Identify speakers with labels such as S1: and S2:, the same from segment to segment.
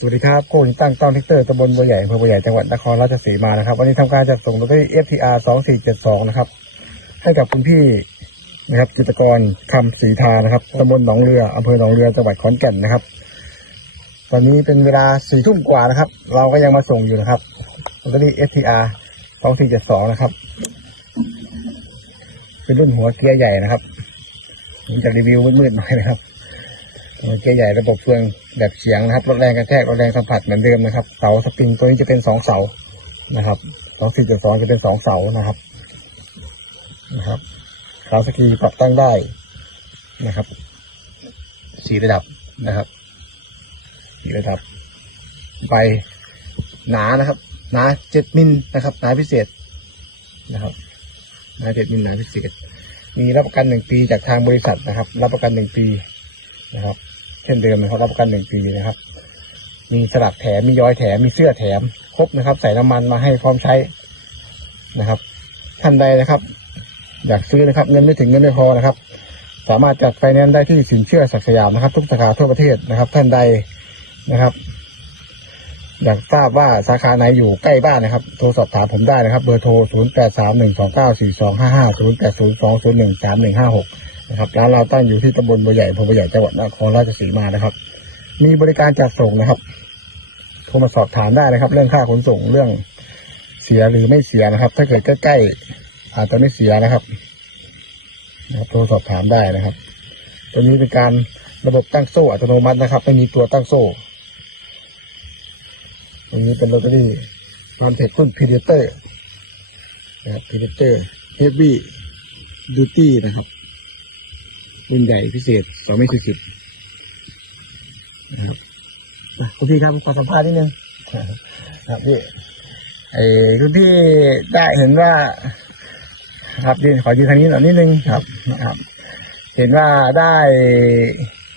S1: สวัสดีครับโค้ชตั้งต้นทิกเตอร์ตำบลบัวใหญ่อำเภอบัวใหญ่จังหวัดนครราชสีมานะครับ วันนี้ทำการจัดส่งรถที่ FTR 2472นะครับ ให้กับคุณพี่นะครับกิตกรคำศรีทานะครับตำบลหนองเรืออำเภอหนองเรือจังหวัดขอนแก่นนะครับ ตอนนี้เป็นเวลาสี่ทุ่มกว่านะครับ เราก็ยังมาส่งอยู่นะครับรถที่ FTR 2472นะครับ เป็นรุ่นหัวเกียร์ใหญ่นะครับผมจะรีวิวมืดๆหน่อยนะครับ เกียร์ใหญ่ระบบเฟืองแบบเฉียงนะครับลดแรงกระแทกลดแรงสัมผัสเหมือนเดิมนะครับ เสาสปริงตัวนี้จะเป็นสองเสานะครับสองสี่จุดสองจะเป็นสองเสานะครับนะครับเสาสกีปรับตั้งได้นะครับสี่ระดับนะครับสี่ระดับใบหนานะครับหนาเจ็ดมิลนะครับหนาพิเศษนะครับหนาเจ็ดมิลหนาพิเศษ มีรับประกันหนึ่งปีจากทางบริษัทนะครับ รับประกันหนึ่งปีนะครับ ช่นเดิมนะครับรับประกันหนึ่งปีนะครับ มีสลักแถมมีย้อยแถมมีเสื้อแถม ครบนะครับ ใส่น้ำมันมาให้พร้อมใช้นะครับ ท่านใดนะครับ อยากซื้อนะครับ เงินไม่ถึงเงินไม่พอนะครับ สามารถจัดไฟแนนซ์ได้ที่สินเชื่อศักสยามนะครับ ทุกสาขาทั่วประเทศนะครับ ท่านใดนะครับ อยากทราบว่าสาขาไหนอยู่ใกล้บ้านนะครับ โทรสอบถามผมได้นะครับ เบอร์โทร 0 8 3 1 2 9 4 2 5 5 0 8 0 2 0 1 3 1 5 6 นะครับร้านเราตั้งอยู่ที่ตำบลบัวใหญ่อำเภอบัวใหญ่จังหวัดนครราชสีมานะครับ มีบริการจัดส่งนะครับโทรมาสอบถามได้นะครับ เรื่องค่าขนส่งเรื่องเสียหรือไม่เสียนะครับ ถ้าเกิดใกล้ๆอาจจะไม่เสียนะครับนะครับโทรสอบถามได้นะครับ ตัวนี้เป็นการระบบตั้งโซ่อัตโนมัตินะครับ ไม่มีตัวตั้งโซ่ตัวนี้เป็นรถที่นอนเทครุ่นพีเดเตอร์นะครับพีเดเตอร์เฮฟวี่ดูตี้นะครับ รุ่นใหญ่พิเศษสองเมตรสิบนะครับอะคุณพี่ครับขอสัมภาษณ์นิดนึงครับพี่ไอ้คุณพี่ได้เห็นว่า ครับยืนขอยืนทางนี้หน่อยนิดนึงครับนะครับ เห็นว่าได้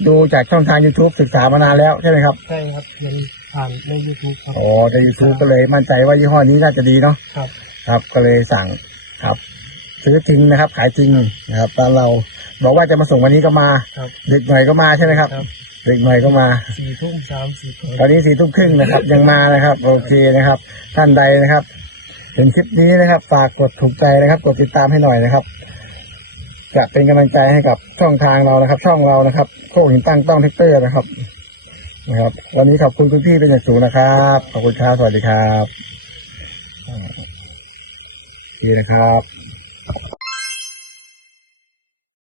S1: ดูจากช่องทาง YouTube ศึกษามานานแล้วใช่ไหมครับ
S2: ใช่ครับมันผ่านในยูทูบครับ
S1: อ๋อใน YouTube ก็เลยมั่นใจว่ายี่ห้อนี้น่าจะดีเนาะ
S2: ครับ
S1: ครับก็เลยสั่งครับ ซื้อจริงนะครับ ขายจริงนะครับตอนเรา บอกว่าจะมาส่งวันนี้ก็มา
S2: ครับ
S1: ดึกหน่อยก็มาใช่ไหมครับ
S2: ครับ
S1: ดึกหน่อยก็มา
S2: สี่ทุ่มสามสิบ
S1: ตอนนี้สี่ทุ่มครึ่งนะครับ ยังมานะครับ โอเคนะครับ ท่านใดนะครับ เห็นคลิปนี้นะครับ ฝากกดถูกใจนะครับ กดติดตามให้หน่อยนะครับ จะเป็นกำลังใจให้กับช่องทางเรานะครับ ช่องเรานะครับ โคกหินตั้งต้องเทคเตอร์นะครับนะครับ วันนี้ขอบคุณคุณพี่เป็นอย่างสูงนะครับขอบคุณครับสวัสดีครับอ่าดีนะครับ